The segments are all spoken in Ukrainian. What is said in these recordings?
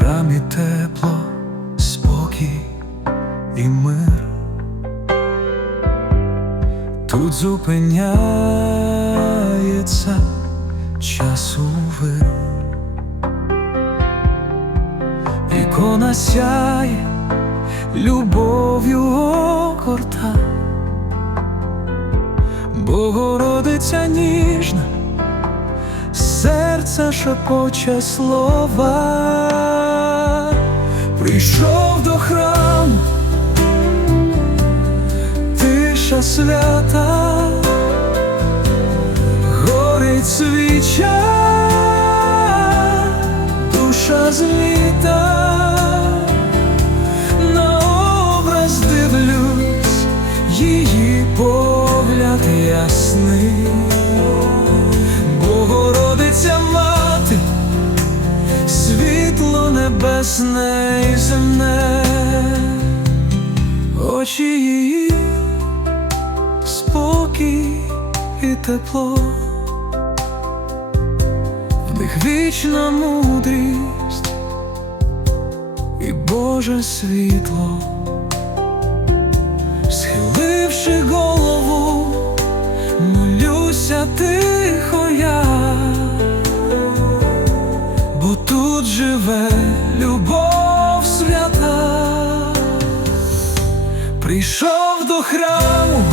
храмі тепло, спокій і мир. Тут зупиняється часу вир. Ікона сяє, любов'ю окорта, Богородиця ніжна, серце шепоче слова, прийшов до храму, тиша свята, горить свіча, душа зліта, небесне і земне, очі її, спокій і тепло, в них вічна мудрість і Боже світло, схиливши голову, живе любов свята, прийшов до храму,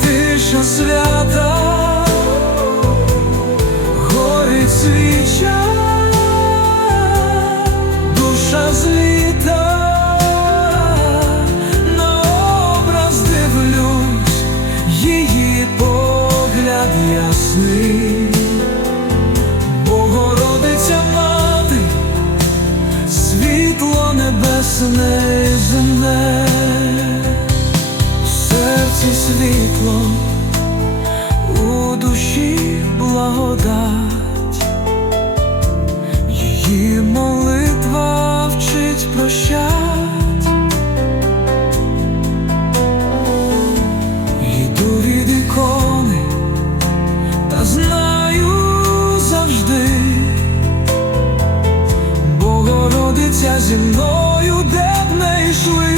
тиша свята, горить свіча, душа зліта, ясний, небесне і земне, в серці світло, Богородиця зі мною, де б не йшли